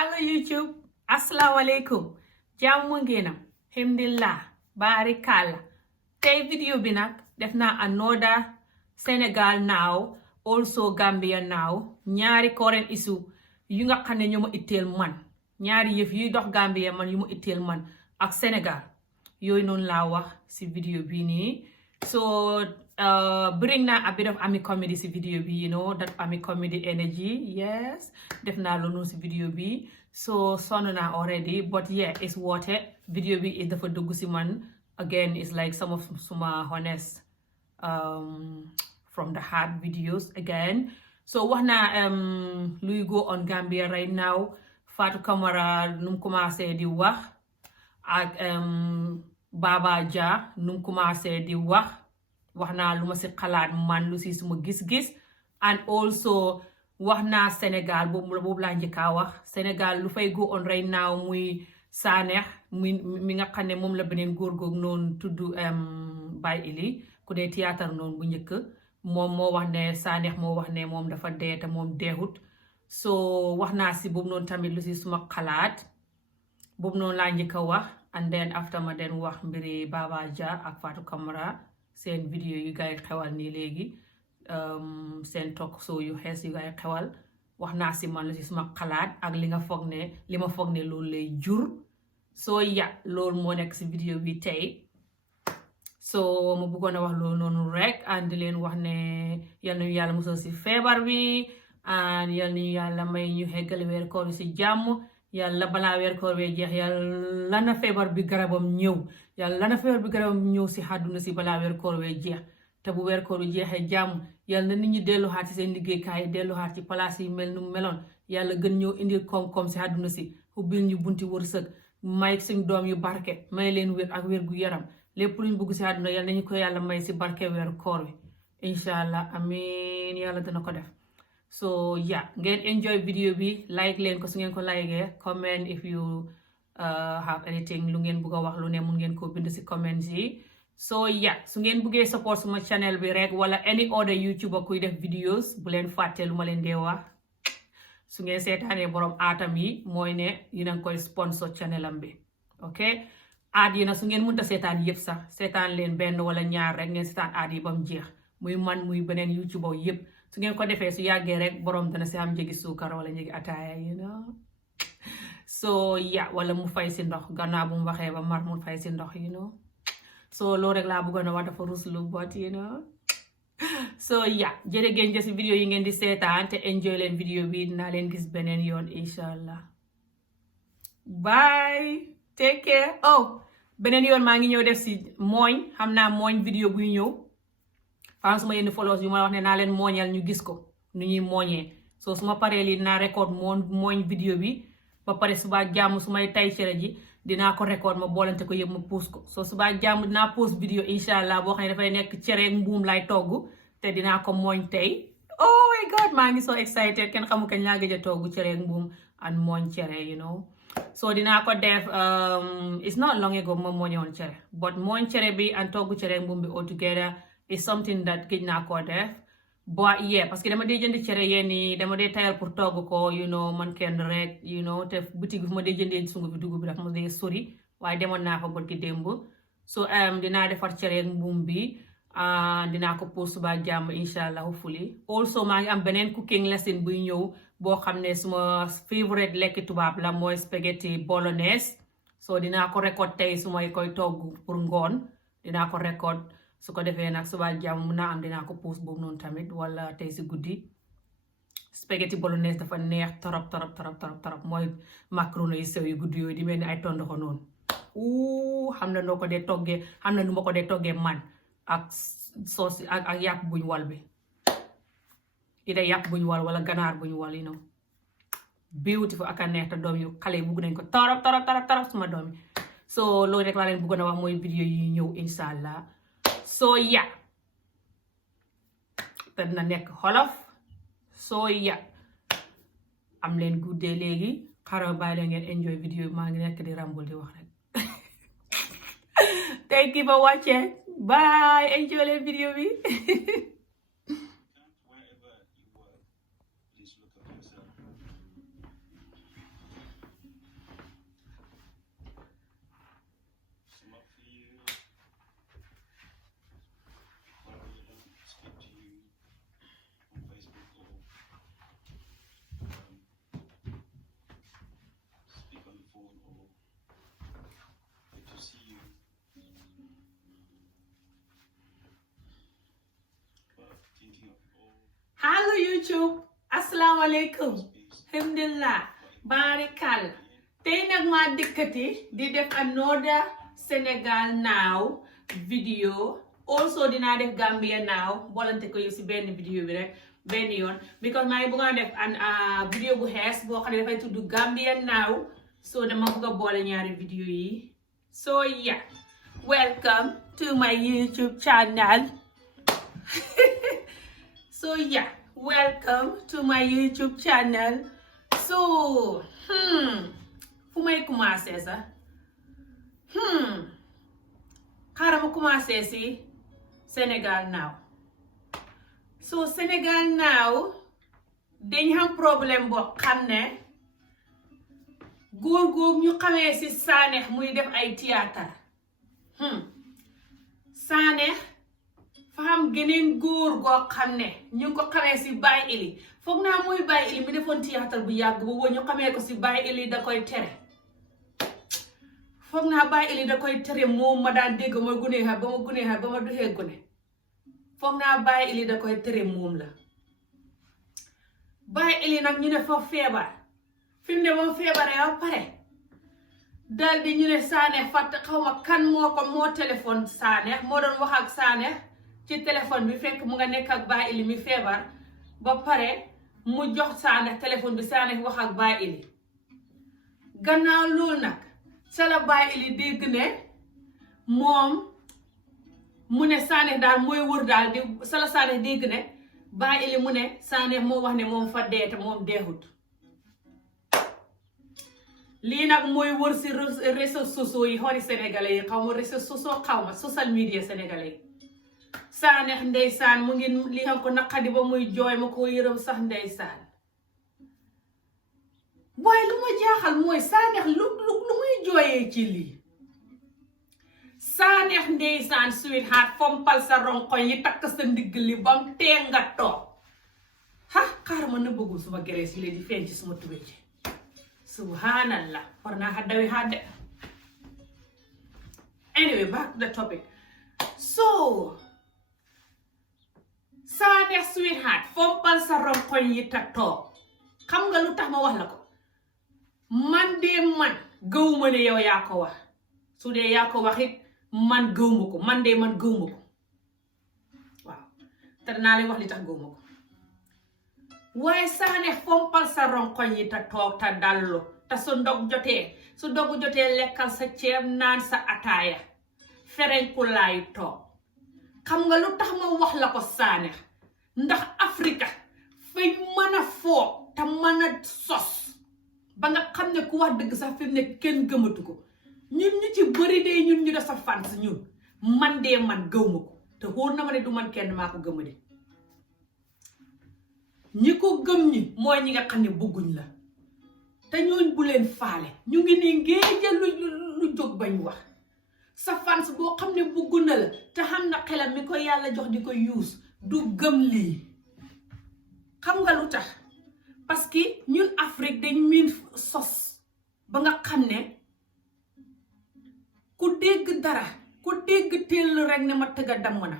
Allo YouTube, asalaamaaleykum jàmm ngeenam alhamdulillah barikalla tey video bi nag def naa another Senegal now also Gambia now ñaari current issue yu nga xam ne ñu ma itteel man ñaari yëf yuy dox Gambia man yu ma itteel man ak Senegal yooyu noonu laa wax si video bi nii so bring na a bit of Ami comedy si video bi, you know that Ami comedy energy, yes def naa loolu si video bi so sonn naa already but yeah it's worth it. Video bi is dafa dugg si man again, it's like some of suma honest from the heart videos again. So wax naa luy go on Gambia right now. Fatou Camara nu mu commencé di wax ak Baba Jah nu mu commencé di wax naa lu ma si xalaat man lu si suma gis-gis and also wax naa Sénégal boobu laa njëkkaa wax Sénégal lu fay go on right now muy Sanex mi nga xam ne moom la beneen góor googu noonu tudd Baye Ili ku dee théâtre noonu bu njëkk moom moo wax ne Sanex moo wax ne moom dafa dee te moom deexut so wax naa si boobu noonu tamit lu si suma xalaat boobu noonu laa njëkk a wax and then after ma den wax mbiri Baba Jah ak Fatou Camara seen vidéo yu gaay xewal nii léegi seen talk show yu xees yu gaay xewal wax naa si man lu si suma xalaat ak li ma foog ne loolu lay jur soo loolu moo nekk si vidéo bi tey so ma bëggoon a wax loolu noonu rek and di leen wax ne yal nañu yàlla musal si feebar bi and yal nañu yàlla may ñu xeggali weer koor bi si jàmm yàlla balaa weer koor bee jeex yàlla na feebar bi garabam ñëw si àdduna si balaa weer koor bee jeex te bu weer koor bi jeexee jàmm yàlla na nit ñi delluwaat ci seen liggéeykaay delluwaat ci place yi mel nu meloon yàlla gën ñëw indil koom-koom si àdduna si ubbil ñu bunti wërsëg may suñ doom yu barke may leen wér ak wér gu yaram lépp luñ bëgg si àdduna yàlla nañu ko yàlla may si barke weer koor bi incha allah amiin yàlla dana ko def so ngeen enjoy video bi like leen ko su ngeen ko like comment if you have anything lu ngeen bëgg a wax lu ne mun ngeen ko bind si comments yi so su ngeen bëggee support suma channel bi rek wala any other YouTuber kuy def videos bu leen fàtte lu ma leen dee wax su ngeen seetaanee borom aatam yi mooy ne yéen a ngi koy sponsor channel am bi ok aad yi na su ngeen mënta seetaan yëpp sax seetaan leen benn wala ñaar rek ngeen seetaan aad yi ba mu jeex muy man muy beneen YouTuber yëpp su ngeen ko defee su yàggee rek borom dana si am njëgi suukar wala njëgi ataaya you know so wala mu fay si ndox gannaaw bu mu waxee ba mar mu fay si ndox you know so loolu rek laa bëggoon a wax dafa ruslu bot you know so jërë ngeen jëf si vidéo yi ngeen di seetaan te enjoy leen vidéo bi dinaa leen gis beneen yoon incha allah bye take care beneen yoon maa ngi ñëw def si mooñ xam naa mooñ vidéo buy ñëw fam suma yenn followers yu ma wax ne naa leen mooñal ñu gis ko nu ñuy mooñee so suma paree lii dinaa record mooñ vidéo bi ba pare suba jàmm su may tay cere ji dinaa ko record ma boolante ko yëpp ma post ko so suba jàmm dinaa post vidéo incha allah boo xam ne dafay nekk cere mbuum lay togg te dinaa ko mooñ tey oh my god maa ngi so excited kenn xamu kañ laa gëj a togg cere mbuum and mooñ cere you know so dinaa ko def it's not long ago ma mooñoon cere but mooñ cere bi and togg cere mbuum bi all together is something that gëj naa koo def but parce que dama dee jënd cere yéen dama dee tayal pour togg ko you know man kenn rek you know te boutique bi fu ma dee jëndee sunguf bi dugub bi dafa ma dee sori waaye demoon naa fa bot ki démb so dinaa defar cere mbuum bi dinaa ko post suba jàmm incha allah hopefully also maa ngi am beneen cooking lesson buy ñëw boo xam ne suma favorite lekki tubaab la mooy spaghetti bolognese so dinaa ko record tey su may koy togg pour ngoon dinaa ko record su ko defee nag suba jàmm mun naa am dinaa ko post boobu noonu tamit wala tey si guddi spaghetti bolognese dafa neex torop mooy macaroni yu sew yu guddi yooyu di mel ni ay tondoxo noonu xam na noo ko dee toggee xam na nu ma ko dee toggee man ak sauce ak yàpp buñ wal bi ida yàpp buñ wal wala ganaar buñ wal you know beautiful ak a neex te doom yu xale yi bugg nañ ko torop suma doom yi so loolu rek laa leen bëggoon a wax mooy vidéo yi ñëw insha allah so te dina nekk xolof so am leen guddee léegi xaaral bàyyi leen ngeen enjoy vidéo bi maa ngi nekk di rambul di wax rek thank you for watching bye enjoy leen vidéo bi YouTube asalaamaaleykum alhamdulillah barikal tey nag maa dikkati di def another Senegal Now video also dinaa def Gambia Now bolante ko yu si benn video bi rek benn yoon because maa ngi bëgg a def an video bu xees boo xam ne dafay tudd Gambia Now so dama bëgg a boole ñaari video yi so yeah welcome to my YouTube channel so yeah welcome to my YouTube channel so fu may commencer sax xaaral ma commencer si Senegal Now so Senegal Now dañ xam problème boo xam ne góor ñu xamee si Sanekh muy def ay théâtre Sanekh fa xam geneen góor goo xam ne ñu ngi ko xamee si Baye Ili foog naa muy Baye Ili mi defoon théâtre bu yàgg bu ñu xamee ko si Baye Ili da koy tere foog naa Baye Ili da koy tere moom ma daan dégg ma gunee xar ba ma duxee gune foog naa Baye Ili da koy tere moom la Baye Ili nag ñu ne fa feebar fi mu ne moom feebaree ba pare dal di ñu ne Sanekh fàtt xaw ma kan moo téléphone Sanekh moo doon wax ak Sanekh ci téléphone bi fekk mu nga nekk ak Baye Ili mi feebar ba pare mu jox Sanekh téléphone bi Sanekh wax ak Baye Ili gannaaw loolu nag sa la Baye Ili dégg ne moom mu ne Sanekh daal mooy wër daal di sa la Sanekh dégg ne Baye Ili mu ne Sanekh moo wax ne moom fa dee te moom deexut lii nag mooy wër si réseaux sociaux yi xooli sénégalais yi xaw ma réseaux sociaux xaw ma social media sénégalais yi Sanekh ndeysaan mu ngi li xam ko naqadi ba muy jooy ma ko yërëm sax ndeysaan waaye lu ma jaaxal mooy Sanekh lu muy jooyee ci lii Sanekh ndeysaan sweetheart fompal sa ronkoñ yi takk sa ndigg li bam tee nga toog xaaral ma na bëggul suma gerees yi di feeñ ci suma tubéy ji subhanallah war naa xa dawi xadde anyway back to the topic so Sanekh sweetheart fompal sa ronkoñ yi ta toog xam nga lu tax ma wax la ko man gëwuma ne yow yaa ko wax su dee yaa ko wax it man gëwuma ko man gëwuma ko waaw te dinaa leen wax li tax gëwuma ko waaye Sanekh fompal sa ronkoñ yi ta toog ta dallu te su dogu jotee lekkal sa ceeb naan sa ataaya fereñku laayu toog xam nga lu tax ma wax la ko Sanekh ndax Afrika fay mën a foo te mën a sos ba nga xam ne ku wax dëgg sax fi mu ne kenn gëmatu ko ñun ñu ci bëri dee ñun ñu da sa fans ñun man gëwma ko te wóor na ma ne du man kenn maa ko gëma de ñi ko gëm ñi mooy ñi nga xam ne bëgguñ la te ñooñ bu leen faale ñu ngi ne ngéejal lu jóg bañ wax sa fans boo xam ne bëggu na la te xam na xelam mi ko yàlla jox di ko yuus du gëm lii xam nga lu tax parce que ñun Afrique dañ miin sos ba nga xam ne ku dégg teel rek ne ma tëgga damm na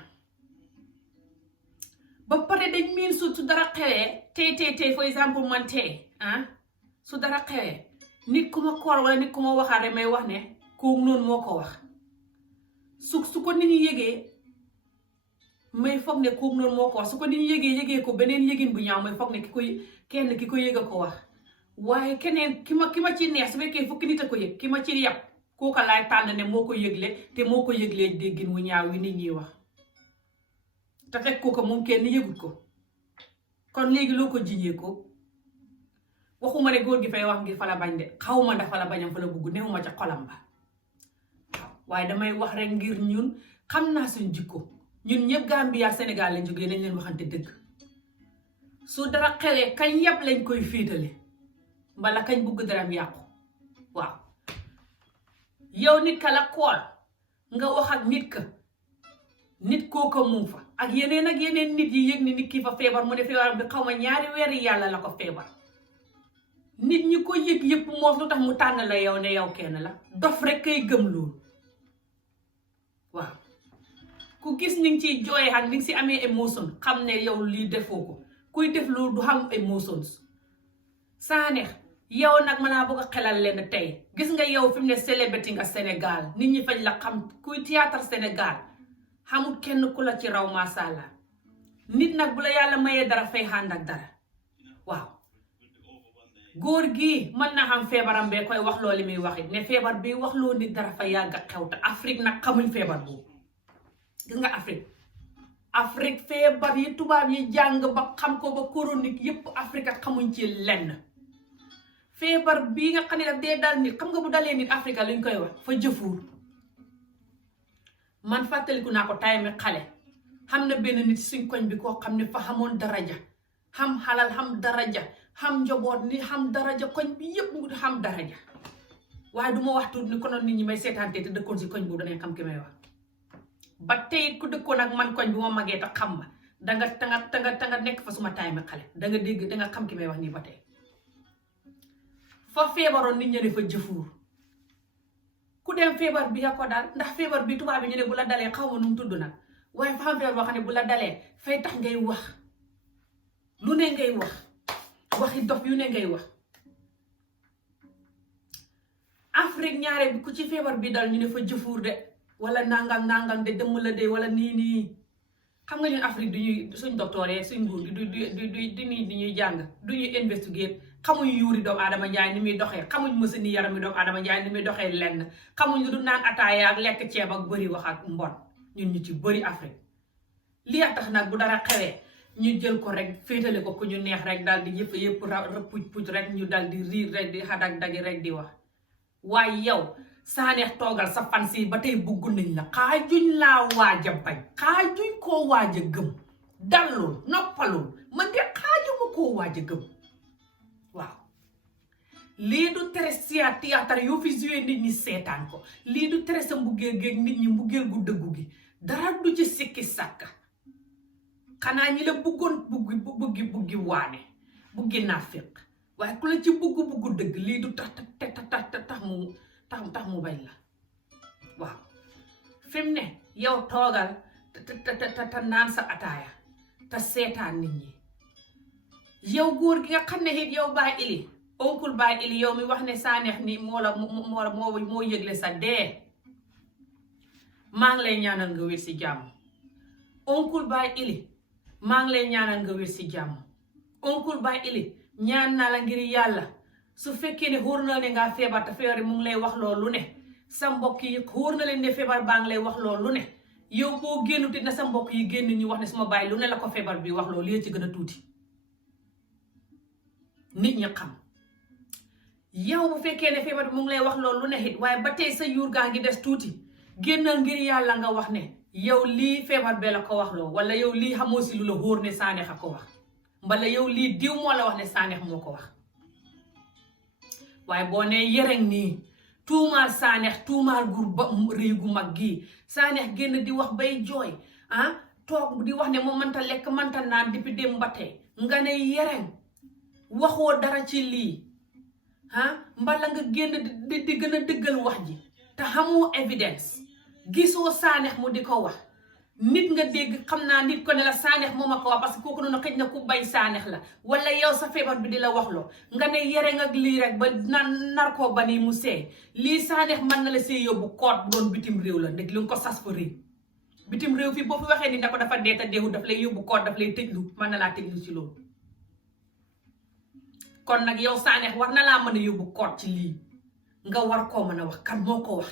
ba pare dañ miin su dara xewee tey for exemple man tey su dara xewee nit ku ma koor wala nit ku ma waxaat rek may wax ne kooku noonu moo ko wax su ko nit ñi yëgee may foog ne kooku noonu moo ko wax su ko nit ñi yëgee ko beneen yëgin bu ñaaw may foog ne ki ko yëg a ko wax waaye keneen ki ma ci neex su fekkee fukki nit a ko yëg ki ma ci yàpp kooka laay tànn ne moo ko yëgle te moo ko yëglee déggin wu ñaaw wi nit ñi wax te fekk kooka moom kenn yëgut ko kon léegi loo ko jiñee ko waxuma ne góor gi fay wax ngir fa la bañ de xawma ndax fa la bañam fa la bugg newuma ca xolam ba waaw waaye damay wax rek ngir ñun xam naa suñ jikko ñun ñëpp Gambia Sénégal lañ jógee nañ leen waxante dëgg su dara xewee kañ yëpp lañ koy féetale mbala kañ bugg daram yàqu waaw yow nit ka la kool nga wax ak nit kooka mu fa ak yeneen nit yi yëg ni nit ki fa feebar mu ne feebar bi xaw ma ñaari weeri yàlla la ko feebar nit ñi ko yëg yëpp moos lu tax mu tànn la yow ne yow kenn la dof rek kay gëm loolu waaw ku gis ni nga ciy jooyee ak ni nga si amee émotion xam ne yow lii defoo ko kuy def loolu du xam emotions. Sanekh yow nag mën naa bëgg a xelal leen tey gis nga yow fi mu ne célébrité nga Sénégal nit ñi fañ la xam kuy théâtre Sénégal xamul kenn ku la ci raw masàllaa nit nag bu la yàlla mayee dara fay ànd ak dara waaw góor gi mën na xam feebaram bee koy wax loo li muy waxit ne feebar bi wax loo nit dara fa yàgg a xew te Afrique nag xamuñ feebar boobu gis nga Afrique feebar yi tubaab yi jàng ba xam ko ba chronique yépp Afrique xamuñ ci lenn feebar bii nga xam ne daf dee dal nit xam nga bu dalee nit Afrique luñ koy wax fa jëfuur man fàttaliku naa ko time xale xam na benn nit suñ koñ bi koo xam ne fa xamoon daraja xam xalal xam daraja xam njaboot ni xam daraja koñ bi yépp mu xam daraja waaye du ma waxtu ni konoon nit ñi may seetaante te dëkkoon si koñ boobu dangay xam ki may wax ba tey ku dëkkoon ak man koñ bi ma magee te xam ma danga nekk fa suma time xale danga dégg danga xam ki may wax nii ba tey fa feebaroon nit ñi ne fa jëfuur ku dem feebar bi ya ko daal ndax feebar bi tubaab bi ñu ne bu la dalee xaw ma nu mu tudd nag waaye fa xam feebar boo xam ne bu la dalee fay tax ngay wax lu ne ngay wax waxi dof yu ne ngay wax Afrique ñaare bi ku ci feebar bi dal ñu ne fa jëfuur de wala nangam de dëmm la de wala nii xam nga ñun Afrique duñuy suñ docteur yi suñ nguur gi du ñuy jàng du ñuy investiguer xamuñ yuuri doomu aadama njaay ni muy doxee xamuñ mësini yaram mi doomu aadama njaay ni muy doxee lenn xamuñ lu du naan ataaya ak lekk ceeb ak bëri wax ak mbon ñun ñu ci bëri Afrique li tax nag bu dara xewee ñu jël ko rek féetale ko ku ñu neex rek daal di yëpp puj rek ñu dal di riir rek di xadak dagi rek di wax waaye yow Sanekh toogal sa fan si ba tey bugg nañ la xaajuñ laa waaj a bañ xaajuñ koo waaj a gëm dallul noppalul man de xaajuma koo waaj a gëm waaw lii du tere théâtre yoo fi joué nit ñi seetaan ko lii du tere sa mbugeel géeg nit ñi mbugeel gu dëggu gi dara du ci sikki sàkka xanaa ñi la buggoon buggi waane buggi naafiq waaye ku la ci buggu dëgg lii du tax mu bañ la waaw fi mu ne yow toogal te naan sa ataaya te seetaan nit ñi yow góor gi nga xam ne it yow Baye Ili oncle Baye Ili yow mi wax ne Sanekh ni moo yëgle sa dee maa ngi lay ñaanal nga wér si jàmm oncle Baye Ili maa ngi lay ñaanal nga wér si jàmm oncle Baye Ili ñaan naa la ngir yàlla su fekkee ne xóor na ne ngaa feebar te feebar mu ngi lay wax loolu ne sa mbokk yi xóor na leen ne feebar baa ngi lay wax loolu ne yow boo génnuti na sa mbokk yi génn ñu wax ne suma bàyyi lu ne la ko feebar bi wax loolu yee ci gën a tuuti nit ñi xam yow bu fekkee ne feebar bi mu ngi lay wax loolu lu ne it waaye ba tey sa yuur gaa ngi des tuuti génnal ngir yàlla nga wax ne yow lii feebar bee la ko wax loo wala yow lii xamoo si lu la xóor ne Sanekh a ko wax mbala yow lii diw moo la wax ne Sanekh moo ko wax waaye boo nee yereng nii tuumaal Sanekh tuumaal gur ba réy gu mag gii Sanekh génn di wax bay jooy toog di wax ne moom mënta lekk mënta naan depuis démb ba tey nga ne yereng waxoo dara ci lii mbala nga génn di gën a dëggal wax ji te xamoo évidence gisoo Sanekh mu di ko wax nit nga dégg xam naa nit ko ne la Sanekh moom a ko wax parce que kooku noonu xëj na ku bay Sanekh la wala yow sa feebar bi di la wax loo nga ne yereng ak lii rek ba nar koo ba nii mu seey lii Sanekh mën na la see yóbbu koot bu doon bitim réew la ndeg li nga ko sas fa réew bitim réew fii boo fi waxee ni da ko dafa dee te deewul daf lay yóbbu koot daf lay tëjlu mën na laa tëjlu ci loolu kon nag yow Sanekh war na laa mën a yóbbu koot ci lii nga war koo mën a wax kan moo ko wax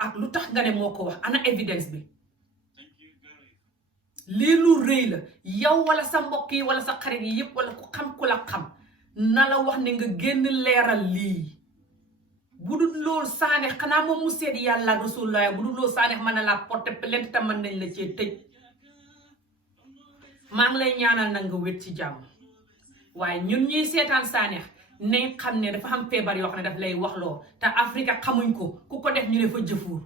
ak lu tax nga ne moo ko wax ana évidence bi lii lu rëy la yow wala sa mbokk yi wala sa xarit yi yépp wala ku xam ku la xam na la wax ne nga génn leeral lii bu dul loolu Sanekh xanaa moom mu seet yàlla ak Rasulullah bu dul loolu Sanekh mën na laa porter plainte te mën nañ la cee tëj maa ngi lay ñaanal na nga wét ci jàmm waaye ñun ñuy seetaan Sanekh ne xam ne dafa xam feebar yoo xam ne daf lay wax loo te Afrique xamuñ ko ku ko def ñu ne fa jëfuur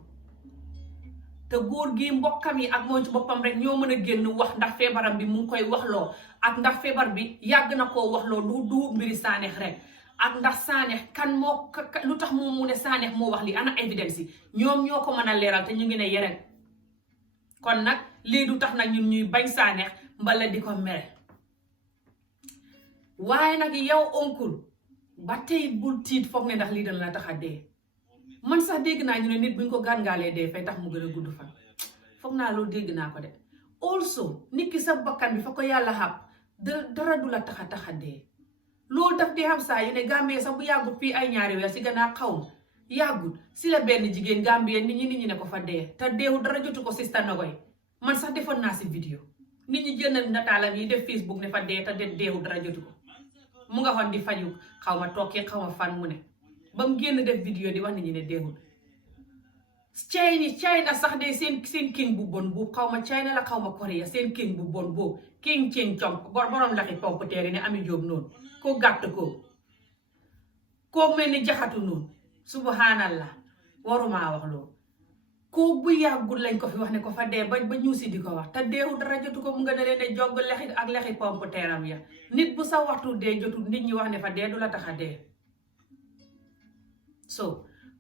te góor gi mbokkam yi ak moom ci boppam rek ñoo mën a génn wax ndax feebaram bi mu ngi koy wax loo ak ndax feebar bi yàgg na koo wax loo du mbiri Sanekh rek ak ndax Sanekh kan moo lu tax moom mu ne Sanekh moo wax lii ana évidence yi ñoom ñoo ko mën a leeral te ñu ngi ne yereen kon nag lii du tax nag ñun ñuy bañ Sanekh mbala di ko mere waaye nag yow oncle ba tey bul tiit foog ne ndax lii dana la tax a dee man sax dégg naa ñu ne nit buñ ko gàngaalee dee fay tax mu gën a gudd fan foog naa loolu dégg naa ko de also nit ki sa bakkan bi fa ko yàlla xam dara du la tax a dee loolu daf dee xam saa yi ne Gambie sax bu yàggut fii ay ñaari weer si gannaaw xaw ma yàggut si la benn jigéen Gambie nit ñi ne ko fa dee te deewu dara jotu ko sista Nogoy man sax defoon naa si vidéo nit ñi jënd nataalam yi def Facebook ne fa dee te deewu dara jotu ko mu nga xoon di faju xaw ma tokki xaw ma fan mu ne ba mu génn def vidéo di wax nit ñi ne deewul China sax de seen king bu bon boobu xaw ma China la xaw ma Korea seen king bu bon boobu king com borom laxi pomp teeri ne Ami Jóob noonu ko gàtt ko mel ni jaxatu noonu subhanallah waruma wax loolu ko bu yàggul lañ ko fi wax ne ko fa dee ba ñuusi di ko wax te deewu dara jotu ko mu nga ne leen ne jog lexi ak lexi pomp teeram ya nit bu sa waxtu dee jotu nit ñi wax ne fa dee du la tax a dee so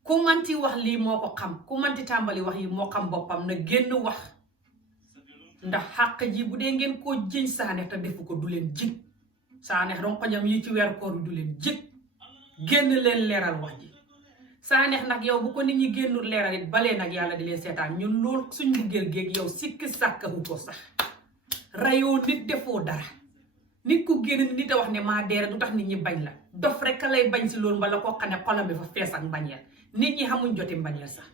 ku manti wax lii moo ko xam ku manti tàmbali wax yi moo xam boppam na génn wax ndax xàq ji bu dee ngeen koo jiñ Saaneex te defu ko du leen jig Saaneex doon xoñam yi ci weer koor bi du leen jig génn leen leeral wax ji Saaneex nag yow bu ko nit ñi génnul leeral it balee nag yàlla di leen seetaan ñun lool suñ buggeel géeg yow sikki sàkkahu ko sax rayoo nit defoo dara nit ku génn nit a wax ne maa deere du tax nit ñi bañ la dof rek ka lay bañ si loolu mbala koo xam ne xolam bi fa fees ak mbañeel nit ñi xamuñ joti mbañeel sax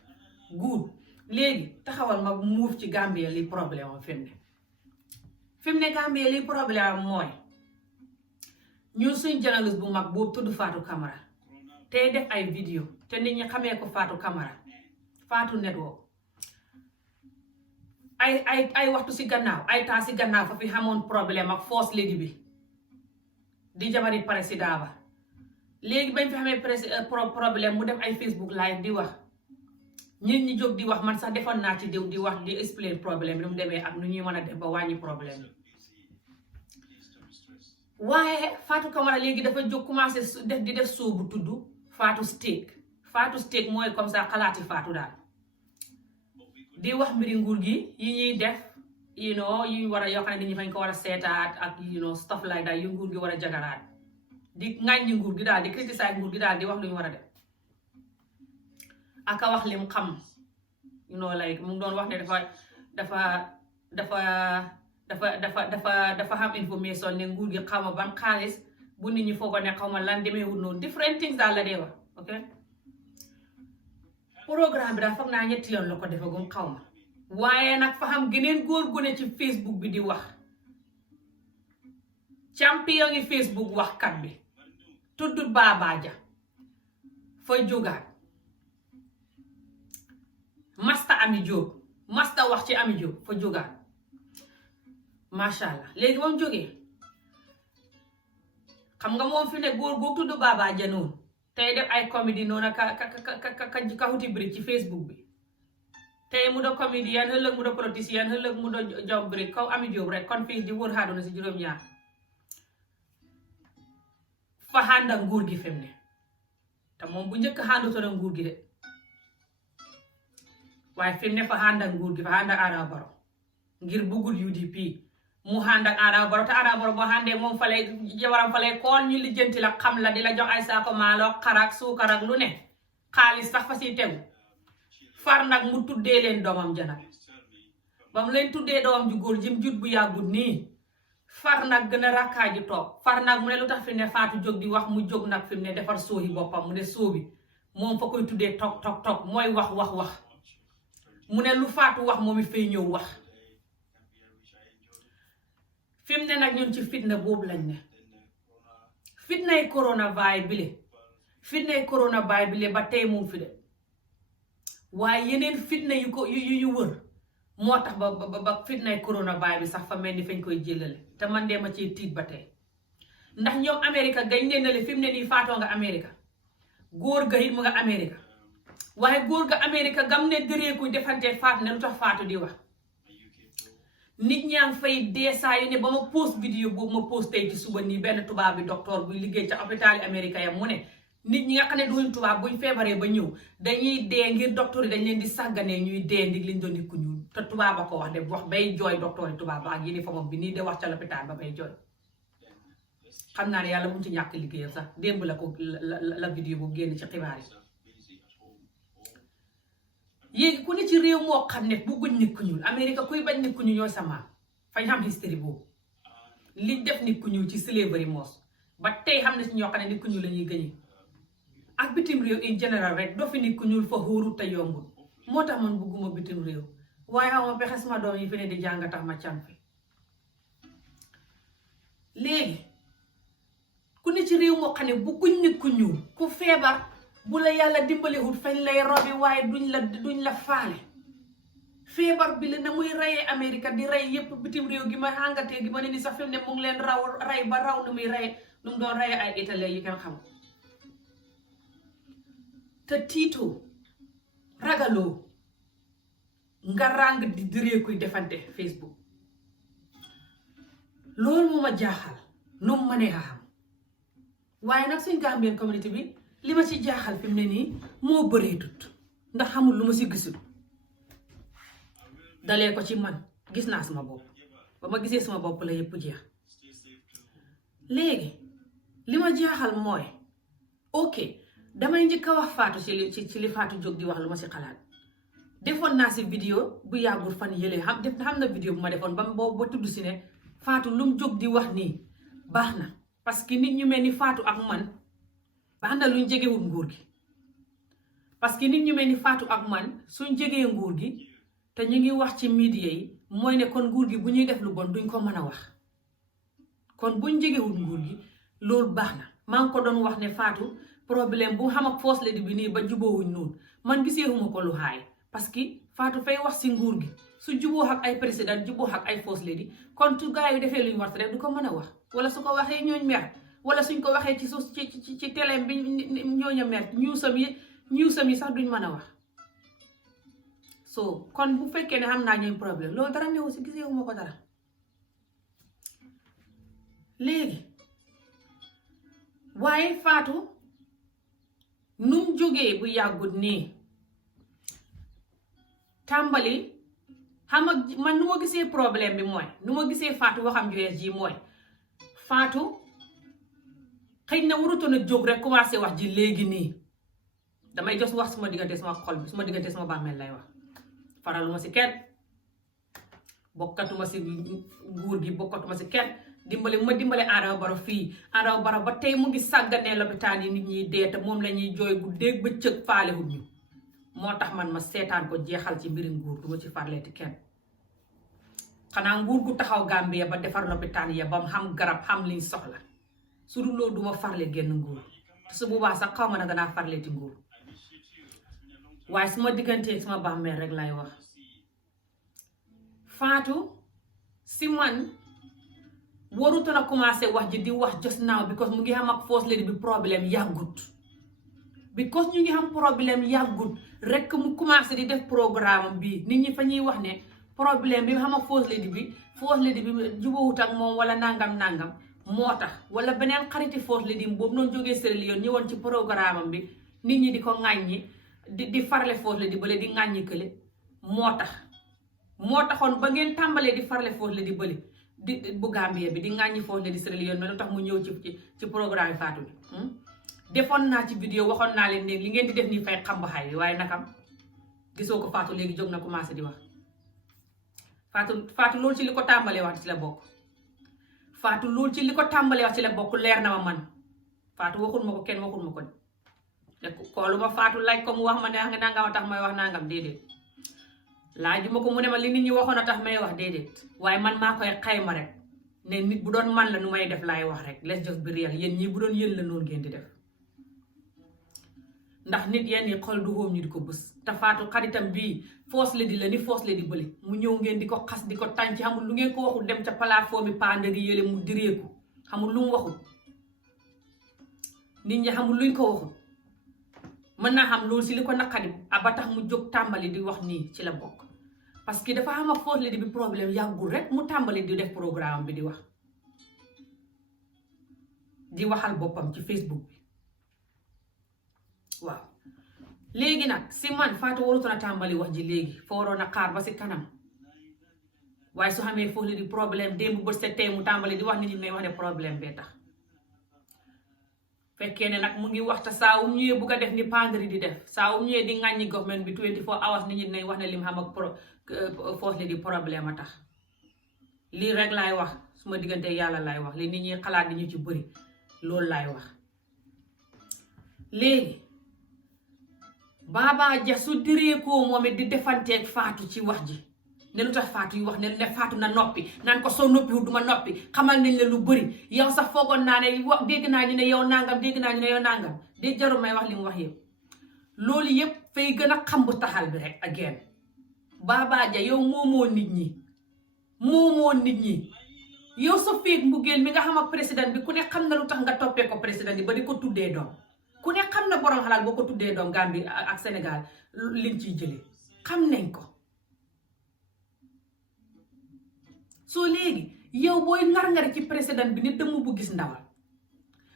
guud léegi taxawal ma muuf ci Gambie li problème am fi mu ne Gambie li problème am mooy ñun suñ journaliste bu mag boobu tudd Fatou Camara tey def ay vidéo te nit ñi xamee ko Fatou Camara Fatou Network ay waxtu si gannaaw ay temps si gannaaw fa fi xamoon problème ak first lady bi di jabari président ba léegi bañ fi xamee problème mu def ay Facebook live di wax nit ñi jóg di wax man sax defoon naa ci diw di wax di explain problème bi nu mu demee ak nu ñuy mën a def ba wàññi problème bi waaye Fatou Camara léegi dafa jóg commencé di def show bu tudd Fatou Steak mooy comme ça xalaati Fatou daal di wax mbiri nguur gi yi ñuy def yu war a yoo xam ne nit ñi fañ ko war a seetaat ak stuff like that yu nguur gi war a jagaraat di ŋàññi nguur gi daal di criticiser nguur gi daal di wax lu ñu war a def aka wax lim xam like mu ngi doon wax ne dafa xam information ne nguur gi xaw ma ban xaalis bu nit ñi foogoo ne xaw ma lan demeewul noonu different things daal la dee wax ok programme bi daal foog naa ñetti yoon la ko defagum xaw ma waaye nag fa xam geneen góor gu ne ci Facebook bi di wax champion yi Facebook waxkat bi tudd Baba Jah fa jógaat masta Ami Jóob masta wax ci Ami Jóob fa jógaat macha allah léegi moom jógee xam nga moom fi ne góor googu tudd Baba Jah noonu tey def ay comédie noonu ka huti brique ci Facebook bi tey mu da comédien ëllëg mu da politicien ëllëg mu da job brique kaw Ami Jóob rek kon fii di wër xaaduna si juróom-ñaar fa xànda nguur gi fem ne te moom bu njëkk xàndutoon ak nguur gi de waaye fem ne fa xànda nguur gi fa xànda Adama Barrow ngir buggul UDP mu xànd ak Adama Barrow te Adama Barrow boo xàndee moom fa lay jabaram fa lay kool ñu lijjanti la xam la di la jox ay saako maalo xarak suukar ak lu ne xaalis sax fa si tegu far nag mu tuddee leen doomam ja nag ba mu leen tuddee doomam ju góor jim jut bu yàggut nii far nag gën a rakkaaji toog far nag mu ne lu tax fi ne Fatou jóg di wax mu jóg nag fi mu ne defar soohi boppam mu ne soobi moom fa koy tuddee toog mooy wax mu ne lu Fatou wax moom it fay ñëw wax fi mu ne nag ñun ci fitna boobu lañ ne fitnay coronavirus bile ba tey mu fi de waaye yeneen fitna yu ko yu wër moo tax ba fitnay coronavirus bi sax fa mel ni fañ koy jëlale te man de ma ci tiit ba tey ndax ñoom Amérique gañ leen ne fi mu ne nii faatoo nga Amérique góor ga it mu nga Amérique waaye góor ga Amérique gam ne dëreekuy defante faatu ne lu tax faatu di wax nit ñaa ngi fay dee saa yu ne ba ma post vidéo boobu ma post tey ci suba nii benn tubaab bi docteur buy liggéey ca hôpital yi Amérique ya mu ne nit ñi nga xam ne duñ tubaab buñ feebaree ba ñëw dañuy dee ngir docteur yi dañ leen di sàgganee ñuy dee ndig liñ doon nit ku ñuul te tubaaba ko wax de wax bay jooy docteur yi tubaab ak uniforme bi nii de wax ca lopitaan ba bay jooy xam naa ne yàlla mu ci ñàkk liggéeyam sax démb la ko la vidéo bu génn ci xibaar yi yéegi ku ne ci réew moo xam ne bugguñ nit ku ñuul Amérique kuy bañ nit ku ñuul ñooy sama fañ xam history boobu liñ def nit ku ñuul ci slavery moos ba tey xam ne si ñoo xam ne nit ku ñuul la ñuy gëñee ak bitim réew in général rek doo fi nit ku ñuul fa xóoru te yombul moo tax man bugguma bitim réew waaye xaw ma pexe sama doom yi fi ne di jàng tax ma can fi léegi ku ne ci réew moo xam ne bugguñ nit ku ñuul ku feebar bu la yàlla dimbalewut fañ lay robi waaye duñ la faale feebar bi la na muy reyee Amérique di rey yépp bitim réew gi ma àngatee gi ma ne ni sax fi ne mu ngi leen rey ba raw nu muy rey nu mu doon reyee ay italien yi kenn xam te tiitoo ragaloo nga ràng di diree kuy defante Facebook loolu moo ma jaaxal nu mu mënee xam waaye nag suñ Gambian community bi li ma ci jaaxal fi mu ne nii moo bëreetut ndax xamul lu ma si gisul dalee ko ci man gis naa sama bopp ba ma gisee sama bopp la yépp jeex léegi li ma jaaxal mooy ok damay njëkk a wax Fatou ci li Fatou jóg di wax lu ma si xalaat defoon naa si vidéo bu yàggul fan yële xam na vidéo bu ma defoon ba tudd si ne Fatou lu mu jóg di wax nii baax na parce que nit ñu mel ni Fatou ak man baax na luñ jegewul nguur gi parce que nit ñu mel ni Fatou ak man suñ jegee nguur gi te ñu ngi wax ci media yi mooy ne kon nguur gi bu ñuy def lu bon duñ ko mën a wax kon buñ jegewul nguur gi loolu baax na maa ngi ko doon wax ne Fatou problème bu xam ak first lady bi nii ba juboowuñ noonu man giseewuma ko lu xaay parce que Fatou fay wax si nguur gi su juboo ak ay président juboo ak ay first lady kon tu gars yi defee luñ war rek du ko mën a wax wala su ko waxee ñooñ mer wala suñ ko waxee ci suuf ci télé bi ñooña mer ñuusam yi sax duñ mën a wax so kon bu fekkee ne xam naa ñooy problème loolu dara ñëw si giseewuma ko dara léegi waaye Fatou num jógee bu yàggut nii tàmbali xam nga man nu ma gisee problème bi mooy nu ma gisee Fatou waxam ju ji mooy Fatou xëy na warutoon a jóg rek commencé wax ji léegi nii damay jos wax suma diggante sama xol bi suma diggante sama bàmmeel lay wax faraluma si kenn bokkatuma si nguur gi bokkatuma si kenn dimbale Adama Barrow fii Adama Barrow ba tey mu ngi sàgganee lopitaan yi nit ñi dee te moom la ñuy jooy guddeeg bëccëg faalewut ñu moo tax man ma seetaan ko jeexal ci mbiri nguur du ma ci farleeti kenn xanaa nguur gu taxaw Gambia ba defar lopitaan ya ba xam garab xam liñ soxla su dul loolu du ma farle génn nguur te su boobaa sax xaw ma na danaa farleeti nguur waaye su ma diggantee sama bàmmeel rek lay wax Fatou si man warutoon a commencé wax ji di wax just now because mu ngi xam ak first lady bi problème yàggut because ñu ngi xam problème yàggut rek mu commencé di def programme bi nit ñi fa ñuy wax ne problème bi xam ak first lady bi jubawut ak moom wala nangam moo tax wala beneen xariti first lady boobu noonu jógee Sierra Leone ñëwoon ci programme bi nit ñi di ko ŋàññi di farle first lady bële di ŋàññi kële moo taxoon ba ngeen tàmbalee di farle first lady bële di bu Gambie bi di ŋàññi first lady Sierra Leone mais lu tax mu ñëw ci programme Fatou bi defoon naa ci vidéo waxoon naa leen ne li ngeen di def nii fay xam ba xay waaye nakam gisoo ko Fatou léegi jóg na commencé di wax Fatou loolu ci li ko tàmbalee wax ci la bokk Fatou loolu ci li ko tàmbalee wax ci la bokk leer na ma man Fatou waxul ma ko kenn waxul ma ko de koolu ma Fatou laaj ko mu wax ma ne nga nangam a tax may wax nangam déedéet laaju ma ko mu ne ma li nit ñi waxoon a tax may wax déedéet waaye man maa koy xayma rek ne nit bu doon man la nu may def laay wax rek let's just be real yéen ñii bu doon yéen la noonu ngeen di def ndax nit yenn yi xol du hóom ñu di ko bës te Fatou xaritam bii first lady la ni first lady bële mu ñëw ngeen di ko xas di ko tànc xamul lu ngeen ko waxul dem ca plateforme bi pandari yële mu direeku xamul lu mu waxul nit ñi xamul luñ ko waxul mën naa xam loolu si li ko naqari ba tax mu jóg tàmbali di wax nii ci la bokk parce que dafa xam ak first lady bi problème yàggul rek mu tàmbali di def programme bi di waxal boppam ci Facebook bi waaw léegi nag si man Fatou warutoon a tàmbali wax ji léegi fa waroon a xaar ba si kanam waaye su xamee foofu di problème démb bët set tey mu tàmbali di wax nit ñi ne wax ne problème bee tax fekkee ne nag mu ngi waxta saa wu ñëwee bugg a def ni pandri di def saa wu ñëwee di ŋàññi government bi 24 hours nit ñi dinañ wax ne lim xam ak foofu di problème a tax lii rek laay wax su ma diggante yàlla laay wax li nit ñi xalaat di ñu ci bëri loolu laay wax léegi Baba Jah su direekoo moom it di defanteeg Fatou ci wax ji ne lu tax Fatou yu wax ne Fatou na noppi naan ko soo noppiwul duma noppi xamal nañ la lu bëri yow sax foogoon naa ne wax dégg naa ñu ne yow nangam dégg naa ñu ne yow nangam de jaru may wax li mu wax yëpp loolu yëpp fay gën a xam bu taxal bi rek again Baba Jah yow moomoo nit ñi yow sa féeg mbugeel mi nga xam ak président bi ku ne xam na lu tax nga toppee ko président bi ba di ko tuddee doom ku ne xam na borom xalaat boo ko tuddee doom Gambie ak Sénégal liñ ciy jëlee xam nañ ko soo léegi yow booy ngar-ngar ci président bi nit dama bu gis ndawal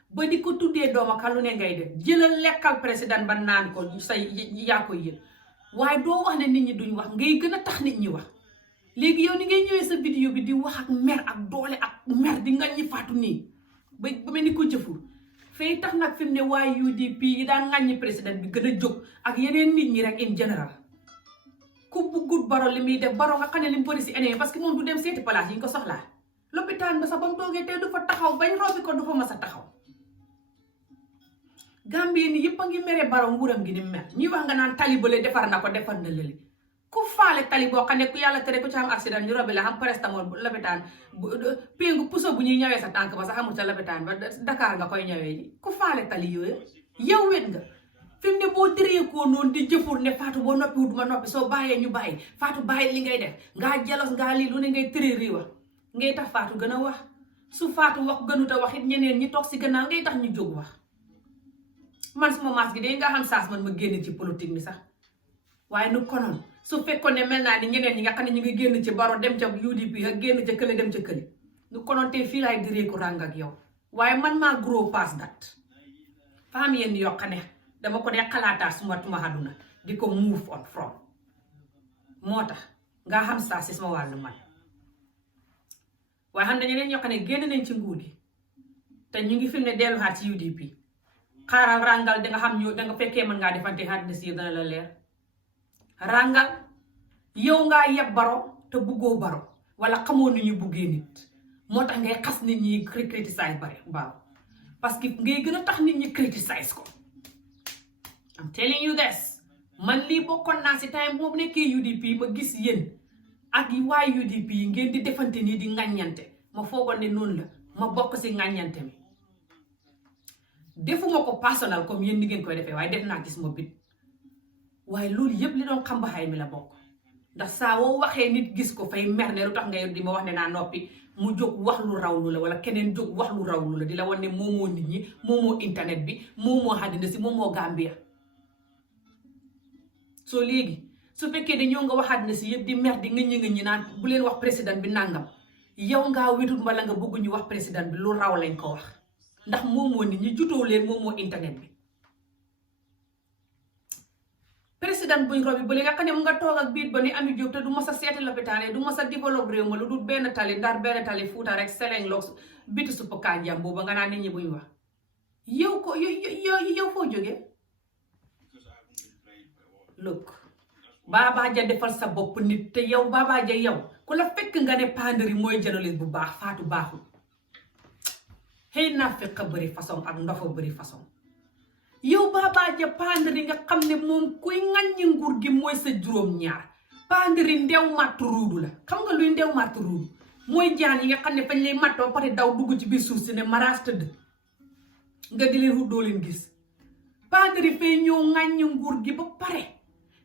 ba di ko tuddee doom ak lu ne ngay def jëlal lekkal président ba naan ko say yaa koy yëg waaye doo wax ne nit ñi duñ wax ngay gën a tax nit ñi wax léegi yow ni ngay ñëwee sa vidéo bi di wax ak mer ak doole ak mer di nga ñi Fatou nii ba mel ni ko jëfur fay tax nag fi mu ne waaye UDP yi daan ŋàññi président bi gën a jóg ak yeneen nit ñi rek in général ku buggut Baro li muy def Baro nga xam ne li mu bëri si enee parce que moom du dem seeti place yi ñu ko soxlaa lopitaan ba sax ba mu toogee tey du fa taxaw bañ roofi ko du fa mas a taxaw Gambie ni yëpp a ngi mere Baro nguuram gi ni mel ñuy wax nga naan tali bële defar na ko defar na lële ku faale tali boo xam ne ku yàlla tere ku ci am accident ñu robi la xam prestamol lopitaan péngu puso bu ñuy ñawee sa tànk ba sax amul sa lopitaan ba Dakar nga koy ñawee ji ku faale tali yooyu yow wet nga fi mu ne boo tëreekoo noonu di jëfur ne Fatou boo noppiwul duma noppi soo bàyyee ñu bàyyi Fatou bàyyi li ngay def ngaa jalos ngaa lii lu ne ngay tëree rii wax ngay tax Fatou gën a wax su Fatou wax gënut a wax it ñeneen ñi toog si gannaaw ngay tax ñu jóg wax man suma maas gi de nga xam saas man ma génn ci politique mi sax waaye nu konoon su fekkoon ne mel naa ni ñeneen ñi nga xam ne ñu ngi génn ci Baro dem ca UDP ak génn ca kële dem ca kële nu konoon tey fii laay direeku ràng ak yow waaye man maa grow past that faam yenn yoo xam ne dama ko dee xalaataat suma àdduna di ko move on from moo tax nga xam saa si sama wàllu man waaye xam ne ñeneen ñoo xam ne génn nañ ci nguur gi te ñu ngi fi mu ne delluwaat ci UDP xaaral ràngal danga xam ñu danga fekkee mën ngaa defante àddina si dana la leer ràngal yow ngaa yeb Baro te buggoo Baro wala xamoo ni ñu buggee nit moo tax ngay xas nit ñi criticize Baro parce que ngay gën a tax nit ñi criticize ko I'm telling you this man lii bokkoon naa si time boobu nekkee UDP ma gis yéen ak waa UDP yi ngeen di defante nii di ŋàññante ma foogoon ne noonu la ma bokk si ŋàññante mi defuma ko personnel comme yéen ni ngeen koy defee waaye def naa gis ma bit waaye loolu yëpp li doon xambaxaay mi la bokk ndax saa woo waxee nit gis ko fay mer ne lu tax ngay di ma wax ne naa noppi mu jóg wax lu raw lu la wala keneen jóg wax lu raw lu la di la wan ne moomoo nit ñi moomoo internet bi moomoo àddina si moomoo Gambia soo léegi su fekkee dañoo nga wax àddina si yëpp di mer di ngëññi naan bu leen wax président bi nangam yow ngaa wetut wala nga bëgg ñu wax président bi lu raw lañ ko wax ndax moomoo nit ñi jutoo leen moomoo internet bi président buñ robi ba li nga xam ne mu nga toog ak biit ba ni Ami Jóob te du mas a seeti lopitaan du mas a développe réew ma lu dul benn tali ndar benn tali Fuuta rek seleng loog biti suppa kanjam booba nga naan nit ñi buñ wax yow ko yow foo jógee look Baba Jah defal sa bopp nit te yow Baba Jah yow ku la fekk nga ne pandari mooy journaliste bu baax Fatou baaxul xëy naa fekk bëri façon ak ndofa bëri façon yow Baba Jah pandari nga xam ne moom kuy ŋàññi nguur gi mooy sa juróom-ñaar pandari ndew màttu ruudu la xam nga luy ndew màttu ruudu mooy jaan yi nga xam ne fañ lay màttoo pare daw dugg ci biir suuf si ne maraas tëdd nga di leen doo leen gis pandari fay ñëw ŋàññi nguur gi ba pare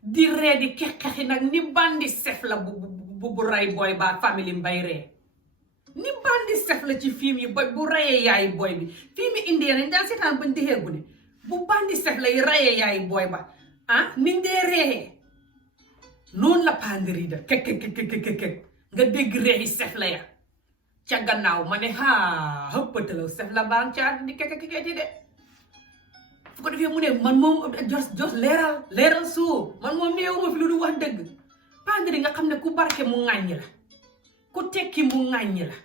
di ree di kexexi nag ni bandi sef la bu rey booy ba famille mbay ree ni bandi sef la ci film yi bu reyee yaayu booy bi film yi indee nañ daan seetaan bañ dexee gu ne bu bandi sef lay reyee yaayu booy ba niñ dee reexee noonu la pandari da kek nga dégg reexi sef la ya ca gannaaw ma ne xëppatalaw sef la baan ca di kekekeketi de fu ko defee mu ne man moom jos leeral soo man moom neewuma fi lu du wax dëgg pandari nga xam ne ku barke mu ŋàññi la ku tekki mu ŋàññi la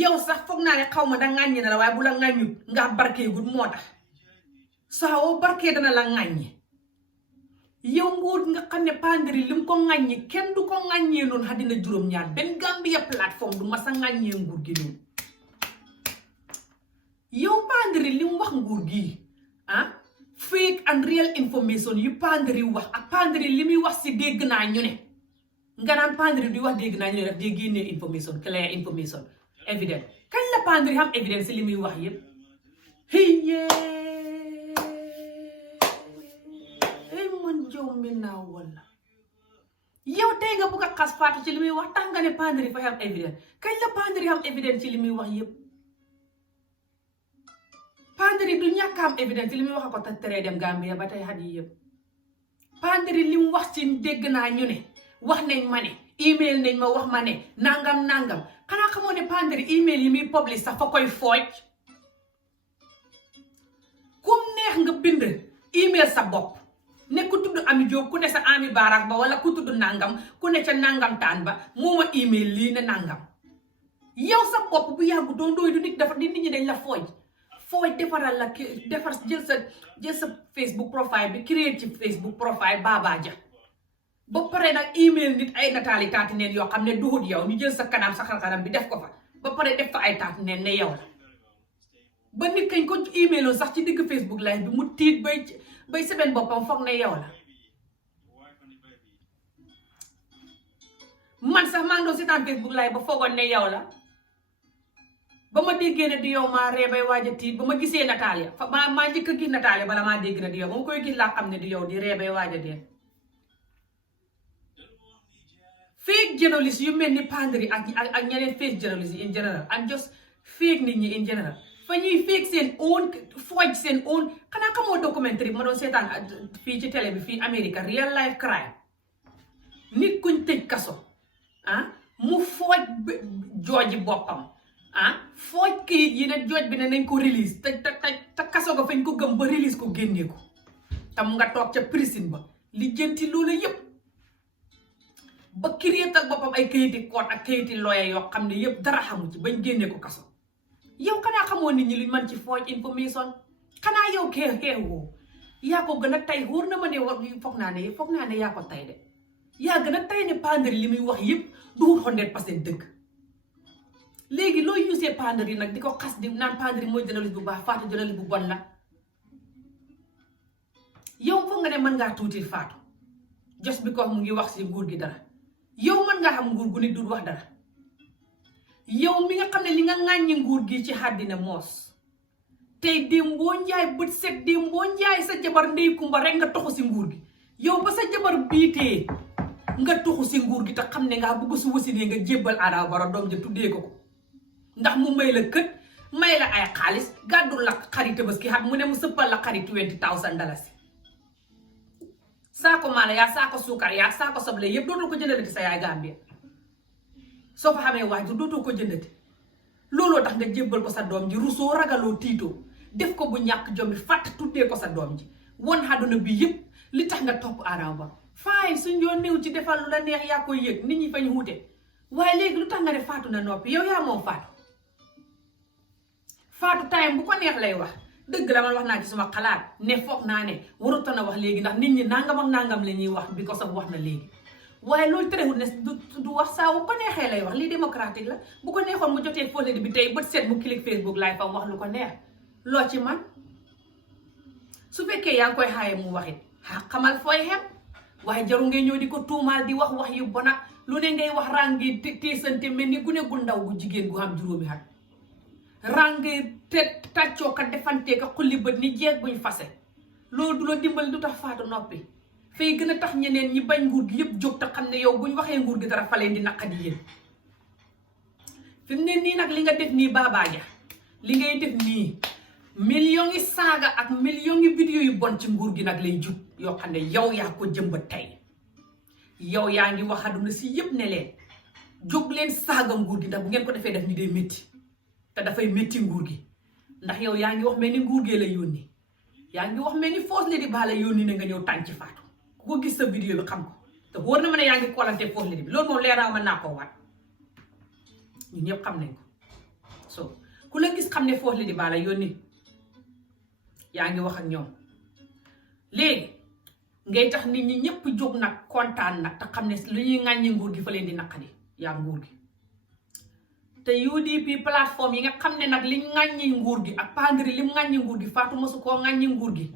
yow sax foog naa ne xaw ma da ŋàññi na la waaye bu la ŋàññut nga barkee gud moo tax saa woo barkee dana la ŋàññi yow nguur nga xam ne Panderi lim ko ŋàññi kenn du ko ŋàññee noonu àddina juróom-ñaar benn Gambia plateforme du ma sa ŋàññee nguur gi noonu yow Panderi lim wax nguur gi fake and real information yu Panderi wax ak Panderi li muy wax si dégg naa ñu ne nga naan Panderi di wax dégg naa ñu ne daf dee génnee information clear information evidence kañ la Panderi xam evidence li muy wax yëpp man jow mi naa walla yow tey nga bëgg a xas Fatou ci li muy wax tax nga ne Panderi fa xam evidence kañ la Panderi xam evidence ci li muy wax yëpp Panderi du ñàkk am évidence li muy wax ko tax teree dem Gambia ba tey xat yi yëpp Panderi li mu wax ci dégg naa ñu ne wax nañ ma ne email nañ ma wax ma ne nangam xanaa xamoo ne Panderi email yi muy publish sax fa koy fooj kum neex nga bind email sa bopp ne ku tudd Ami Jóob ku ne sa Ami Barak ba wala ku tudd nangam ku ne ca nangam taan ba moo ma email lii ne nangam yow sa bopp bu yàggu doon dooy du nit dafa di nit ñi dañ la fooj defaral la jël sa Facebook profile bi créer ci Facebook profile Baba Jah ba pare nag email nit ay nataali taati neen yoo xam ne duhut yow ñu jël sa kanam sa xar-xaram bi def ko fa ba pare def fa ay taati neen ne yow la ba nit kañ ko emailoon sax ci digg Facebook live bi mu tiit bay seben boppam foog ne yow la man sax maa ngi doon seetaan Facebook live ba foogoon ne yow la ba ma déggee ne di yow maa ree bay waaj a tiit ba ma gisee nataal ya maa njëkk a gis nataal ya bala maa dégg ne di yow ba ma koy gis laa xam ne di yow di ree bay waaj a dee fake journalist yu mel ni Panderi ak ñeneen fake journalist in general and just fake nit ñi in general fa ñuy fake seen own fooj seen own xanaa xamoo documentaire bi ma doon seetaan fii ci télé bi fii America real life crime nit kuñ tëj kaso mu fooj jooji boppam fooj kayit yi ne jooj bi ne nañ ko release te kaso ga fañ ko gëm ba release ko génnee ko tam nga toog ca prison ba li jënti loolu yëpp ba créer ak boppam ay kayiti court ak kayiti lawyer yoo xam ne yëpp dara xamu ci bañ génnee ko kaso yow xanaa xamoo nit ñi luñ mën ci fooj information xanaa yow xeexoo yaa ko gën a tay wóor na ma ne foog naa ne yaa ko tay de yaa gën a tay ne Panderi li muy wax yëpp du 100% dëgg léegi looy usee Panderi nag di ko xas di naan Panderi mooy journaliste bu baax Fatou journaliste bu bon la yow foog nga ne mën ngaa tuutil Fatou just because mu ngi wax si nguur gi dara yow mën ngaa xam nguur gu nit du wax dara yow mi nga xam ne li nga ŋàññi nguur gi ci àddina moos tey démboo njaay bët set démboo njaay sa jabar ndey kumba rek nga toxu si nguur gi yow ba sa jabar biitee nga toxu si nguur gi te xam ne ngaa bëgg su wasinee nga jébbal Adama Barrow doom ja tuddee ko ndax mu may la kët may la ay xaalis gàddul la xarit Tabaski xam mu ne mu sëppal la xarit $20,000 saako maala yaa saako suukar yaa saako soble yëpp dootul ko jëndati sa yaay Gambia soo fa xamee waajur dootoo ko jëndati looloo tax nga jébbal ko sa doom ji rusoo ragaloo tiitoo def ko bu ñàkk jombi fàtt tuddee ko sa doom ji won àdduna bi yëpp li tax nga topp Adama Barrow faay suñ yoon néew ci defal lu la neex yaa koy yëg nit ñi fañ wuute waaye léegi lu tax nga ne Fatou na noppi yow yaa moom Fatou time bu ko neex lay wax dëgg la man wax naa ci suma xalaat ne foog naa ne warutoon a wax léegi ndax nit ñi nangam ak nangam la ñuy wax bi ko sax wax na léegi waaye loolu terewul ne du wax saa bu ko neexee lay wax lii démocratique la bu ko neexoon mu jotee fóole bi tey bët seet mu click Facebook live fam wax lu ko neex loo ci man su fekkee yaa ngi koy xaaye mu waxit xamal fooy xem waaye jaru ngay ñëw di ko tuumaal di wax yu bona lu ne ngay wax rangi teesante mel ni gune gu ndaw gu jigéen gu am juróomi at rangi te tàccoo ka defantee ka xulli bët ni jeeg buñ fase loolu du la dimbali du tax Fatou noppi fay gën a tax ñeneen ñi bañ nguur gi yëpp jóg te xam ne yow buñ waxee nguur gi dara fa leen di naqadi yéen fi mu ne nii nag li nga def nii Baba Jah li ngay def nii millions yi saaga ak millions yi vidéo yu bon ci nguur gi nag lay jub yoo xam ne yow yaa ko jëmbat tey yow yaa ngi wax àdduna si yëpp ne leen jóg leen saaga nguur gi ndax bu ngeen ko defee def ni day métti te dafay métti nguur gi ndax yow yaa ngi wax mel ni nguur gee la yónni yaa ngi wax mel ni First Lady Bah la yónni ne nga ñëw tànc Fatou ku ko gis sa vidéo bi xam ko te wóor na ma ne yaa ngi koolante First Lady bi loolu moom leeraa mën naa koo waat ñun ñëpp xam nañ ko so ku la gis xam ne First Lady Bah la yónni yaa ngi wax ak ñoom léegi ngay tax nit ñi ñëpp jóg nag kontaan nag te xam ne lu ñuy ŋàññi nguur gi fa leen di naqadi yaa nguur gi te UDP plateforme yi nga xam ne nag liñ ŋàññi nguur gi ak Panderi lim ŋàññi nguur gi Fatou mosu koo ŋàññi nguur gi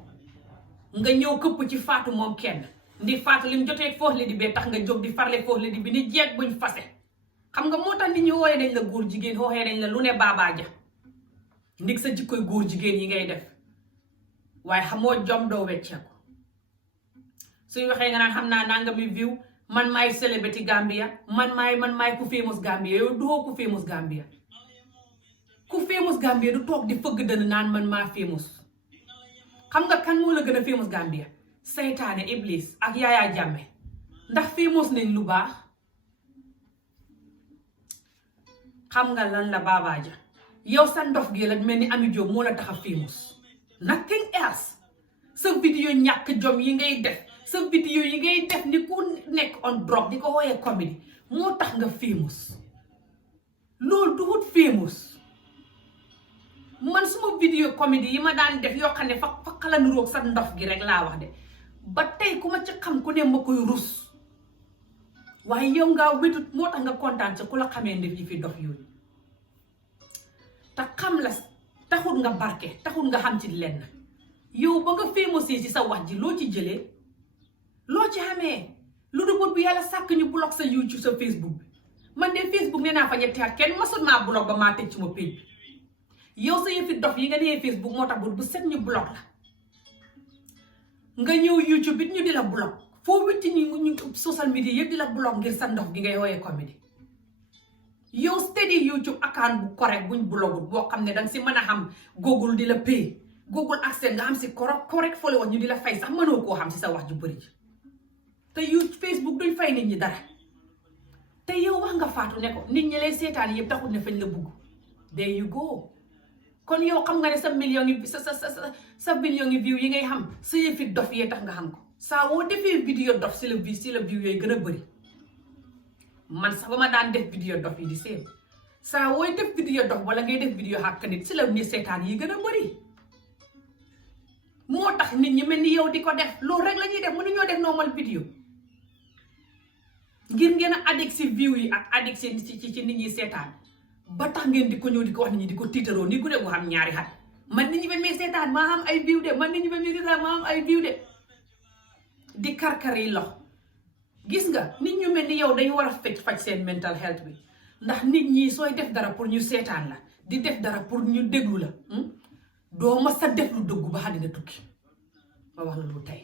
nga ñëw këpp ci Fatou moom kenn ndi Fatou lim jotee First Lady bee tax nga jóg di farle First Lady bi ni jeeg buñ fase xam nga moo tax nit ñi wooyee nañ la góor jigéen wooyee nañ la lu ne Baba Jah ndig sa jikkoy góor jigéen yi ngay def waaye xamoo jom doo wecceeku suñ waxee nga naan xam naa nangami view man maay celebrity Gambia man maay ku famous Gambia yow doo ku famous Gambia ku famous Gambia du toog di fëgg dënn naan man maa famous xam nga kan moo la gën a famous Gambia seytaane Iblis ak Yaya Jammeh ndax famous nañ lu baax xam nga lan la Baba Jah yow sa ndof gi la mel ni Ami Jobe moo la tax a famous nothing else sa vidéo ñàkk jom yi ngay def sa vidéo yi ngay def ni ku nekk on drogue di ko wooyee comédie moo tax nga famous loolu du wut famous man suma vidéo comédie yi ma daan def yoo xam ne fa xala nuroog sa ndof gi rek laa wax de ba tey ku ma ci xam ku ne ma koy rus waaye yow ngaa wetut moo tax nga kontaan ci ku la xamee ndef yi fi dof yooyu te xam la taxul nga barke taxul nga xam ci lenn yow ba nga famous ci sa wax ji loo ci jëlee loo ci xamee lu du bët bu yàlla sàkk ñu block sa YouTube sa Facebook bi man de Facebook nee naa fa ñetti at kenn masul maa block ba maa tëj ci ma page bi yow sa yëfi dof yi nga nee Facebook moo tax bu set ñu block la nga ñëw YouTube bi ñu di la block foo witti ñu social media yëpp di la block ngir sa ndox gi ngay wooyee comédie yow steady YouTube account bu correct buñ blockul boo xam ne danga si mën a xam Google di la pay Google access nga xam si correct follow ñu di la fay sax mënoo koo xam si sa wax ju bëri te Facebook duñ fay nit ñi dara te yow wax nga Fatou ne ko nit ñi lay seetaan yëpp taxul ne fañ la bugg there you go kon yow xam nga ne sa million yi sa million yi view yi ngay xam sa yëfi dof yee tax nga xam ko saa woo defee vidéo dof si la view yooyu gën a bëri man sax ba ma daan def vidéo dof yi di seen saa wooy def vidéo dof wala ngay def vidéo xàkk nit si la ni seetaan yi gën a bëri moo tax nit ñi mel ni yow di ko def loolu rek la ñuy def mënuñoo def normal vidéo ngir ngeen a addict si view yi ak addict ci nit ñi seetaan ba tax ngeen di ko ñëw di ko wax nit ñi di ko tiitaroo ni ku ne bu xam ñaari xat man nit ñi ba may seetaan maa am ay view de man nit ñi ba may seetaan maa am ay view de di karkar yi lox gis nga nit ñu mel ni yow dañu war a faj seen mental health bi ndax nit ñi sooy def dara pour ñu seetaan la di def dara pour ñu déglu la doo ma sa def lu dëggu ba àddina tukki ma wax la lu tey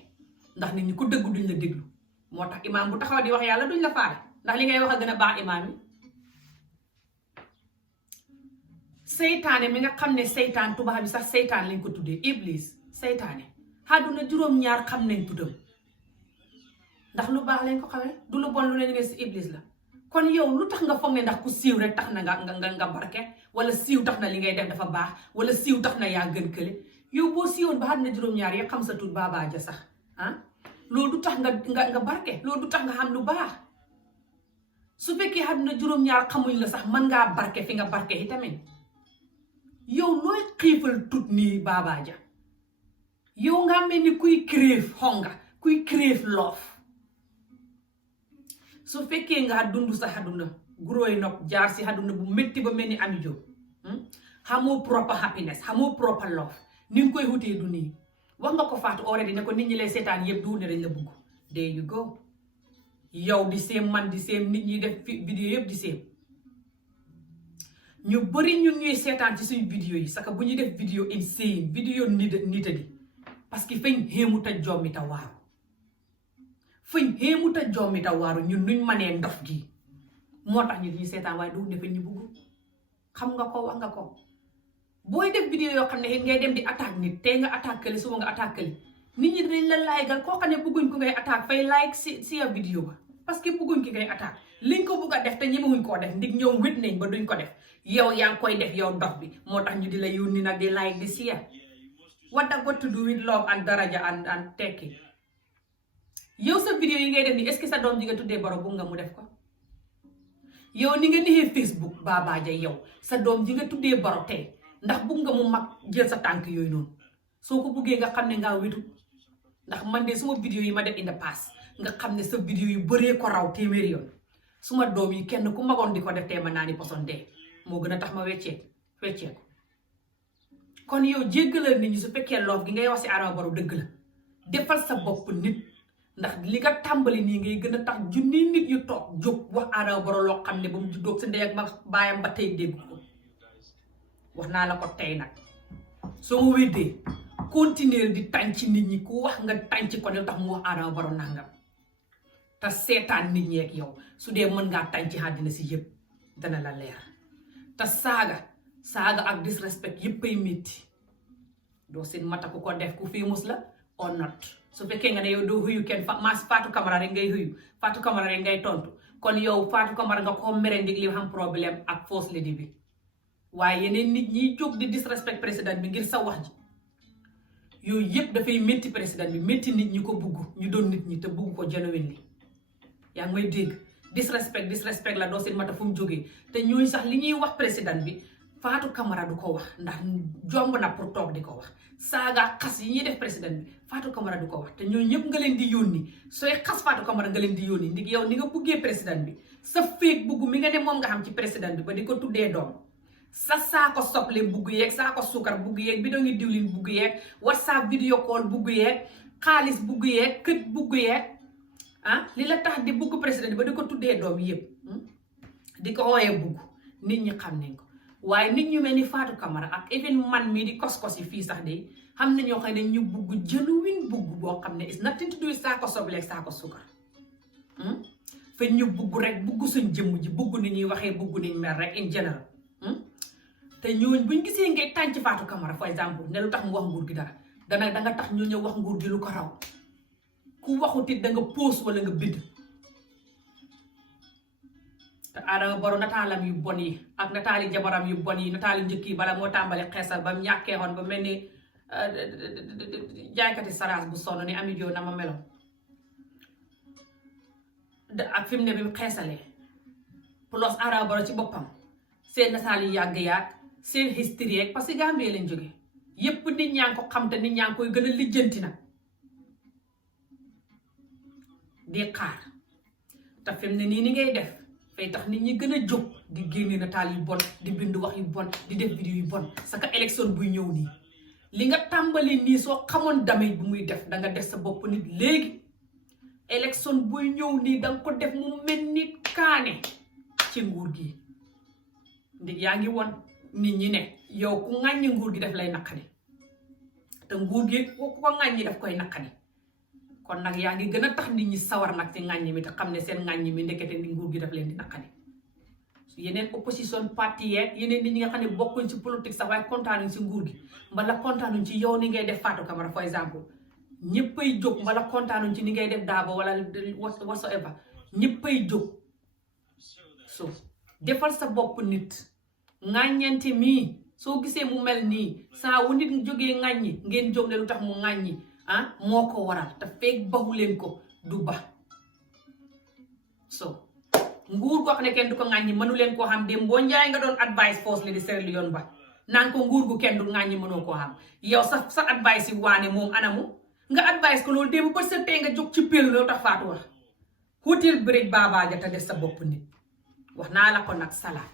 ndax nit ñi ku dëggu duñ la déglu moo tax imaam bu taxaw di wax yàlla duñ la faale ndax li ngay wax a gën a baax imaam yi seytaane mi nga xam ne seytaan tubaab bi sax seytaan lañ ko tuddee Iblis seytaane àdduna juróom-ñaar xam nañ tuddam ndax lu baax lañ ko xamee du lu bon lu leen ne si Iblis la kon yow lu tax nga foog ne ndax ku siiw rek tax na nga barke wala siiw tax na li ngay def dafa baax wala siiw tax na yaa gën kële yow boo siiwoon ba àdduna juróom-ñaar yi xam sa tur Baba Jah sax loolu du tax nga barke loolu du tax nga xam lu baax su fekkee àdduna juróom-ñaar xamuñ la sax mën ngaa barke fi nga barke yi tamit yow looy xiifal tut nii Baba Jah yow nga mel ni kuy crave xonga kuy crave loof su fekkee nga dund sa àdduna growing up jaar si àdduna bu métti ba mel ni Ami Jobe xamoo proper happiness xamoo proper love ni nga koy wutee du nii wax nga ko Fatou already ne ko nit ñi lay seetaan yëpp du ne dañ la bugg there you go yow di seem man di seem nit ñi def vidéo yëpp di seem ñu bëri ñun ñuy seetaan ci suñu vidéo yi saka bu ñuy def vidéo insane vidéo nita di parce que fañ xéemut a jommi ta waaru fañ xéemut a jommi ta waaru ñun nuñ manee ndof gi moo tax ñu ñuy seetaan waaye du ne fañ ñu bugg xam nga ko wax nga ko booy def vidéo yoo xam ne ngay dem di attaque nit tey nga attaque kële suba nga attaque kële nit ñi dañ la laayigal koo xam ne bëgguñ ko ngay attaque fay like si ya vidéo ba parce que bëgguñ ki ngay attaque liñ ko bëgg a def te ñemewuñ koo def ndig ñoom wét nañ ba duñ ko def yow yaa ngi koy def yow dox bi moo tax ñu di la yónni nag di like di share what that got to do with love and daraja and tekki yow sa vidéo yi ngay def ni est-ce que sa doom ji nga tuddee baro bu nga mu def ko yow ni nga nexee Facebook Baba Jah yow sa doom ji nga tuddee Baro tey ndax bugg nga mu mag jël sa tànk yooyu noonu soo ko buggee nga xam ne ngaa wetu ndax man de suma vidéo yi ma def in the past nga xam ne sa vidéo yu bëree ko raw téeméeri yoon suma doom yi kenn ku magoon di ko def tey ma naa ni poson dee moo gën a tax ma weccee ko kon yow jéggalal nit ñi su fekkee loof gi ngay wax si Adama Barrow dëgg la defal sa bopp nit ndax li nga tàmbali nii ngay gën a tax junni nit yu toog jóg wax Adama Barrow loo xam ne ba mu juddoo si ndey ak ma baayam ba tey dégg ko wax naa la ko tey nag soo ma weddee continuer di tànc nit ñi ku wax nga tànc ko ne tax mu wax Adama Barrow nangam te seetaan nit ñi ak yow su dee mën ngaa tànc àddina si yëpp dana la leer te saaga ak disrespect yëpp ay métti doo seen mata ku ko def ku famous la or not su fekkee nga ne yow doo xuyu kenn maas Fatou Camara rek ngay xuyu Fatou Camara rek ngay tontu kon yow Fatou Camara nga ko mere ndig li xam problème ak first lady bi waaye yeneen nit ñi jóg di disrespect président bi ngir sa wax ji yooyu yëpp dafay métti président bi métti nit ñi ko bugg ñu doon nit ñi te bugg ko genuinely yaa ngi may dégg disrespect la doo seen mata fu mu jógee te ñooñu sax li ñuy wax président bi Fatou Camara du ko wax ndax jomb na pour toog di ko wax saaga xas yi ñuy def président bi Fatou Camara du ko wax te ñooñu ñëpp nga leen di yónni sooy xas Fatou Camara nga leen di yónni ndig yow ni nga buggee président bi sa féeg bugg mi nga ne moom nga xam ci président bi ba di ko tuddee doom sa saako soble bugg yeeg saako suukar bugg yeeg bidon ngi diwlin bugg yeeg WhatsApp video call bugg yeeg xaalis bugg yeeg kët bugg yeeg li la tax di bugg président bi ba di ko tuddee doom yëpp di ko ooyee bugg nit ñi xam nañ ko waaye nit ñu mel ni Fatou Camara ak even man mii di kos-kos yi fii sax de xam na ñoo xam ne ñu bugg genuine bugg boo xam ne is nothing to do with saako soble ak saako suukar fa ñu bugg rek bugg suñ jëmm ji bugg ni ñuy waxee bugg niñ mel rek in general te ñooñ buñ gisee ngay tànc Fatou Camara for exemple ne lu tax mu wax nguur gi dara danga tax ñu ñëw wax nguur gi lu ko raw ku waxutit da nga post wala nga bind te Adama Barrow nataalam yu bon yi ak nataali jabaram yu bon yi nataali njëkk yi bala moo tàmbali xeesal ba mu ñàkkee xoon ba mel ni jaaykati saraas bu sonn ni Ami Joo na ma meloon ak fi mu ne bi mu xeesalee plus Adama Barrow ci boppam seen nataali yàgg seen history rek parce que Gambie lañ jóge yépp nit ñaa ngi ko xam te nit ñaa ngi koy gën a lijjanti nag di xaar te fi mu ne nii ni ngay def fay tax nit ñi gën a jóg di génne nataal yu bon di bind wax yu bon di def vidéo yu bon saka élection buy ñëw nii li nga tàmbali nii soo xamoon damay bu muy def danga def sa bopp nit léegi élection buy ñëw nii danga ko def mu mel ni kaane ci nguur gi ndig yaa ngi won nit ñi ne yow ku ŋàññi nguur gi def lay naqari te nguur gi ku ko ŋàññi daf koy naqari kon nag yaa ngi gën a tax nit ñi sawar nag ci ŋàññi mi te xam ne seen ŋàññi mi ndekete ni nguur gi daf leen di naqari yeneen opposition parti yeeg yeneen nit ñi nga xam ne bokkuñ ci politique sax waaye kontaanuñ ci nguur gi mbala kontaanuñ ci yow ni ngay def Fatou Camara for exemple ñëppay jóg mbala kontaanuñ ci ni ngay def Darboe wala whatsoever ñëppay jóg so defal sa bopp nit ŋàññante mii soo gisee mu mel nii saa wu nit jógee ŋàññi ngeen jóg ne lu tax mu ŋàññi moo ko waral te feeg baxu leen ko du ba so nguur goo xam ne kenn du ko ŋàññi mënu leen koo xam dem boo njaay nga doon advice force li di Sierra Leone ba naan ko nguur gu kenn du ŋàññi mënoo koo xam yow sa advice yi waane moom anamu nga advice ko loolu démb ba sa tey nga jóg ci pélu loolu tax Fatou wax xuutil bëri Baba Jah te def sa bopp nit wax naa la ko nag salaat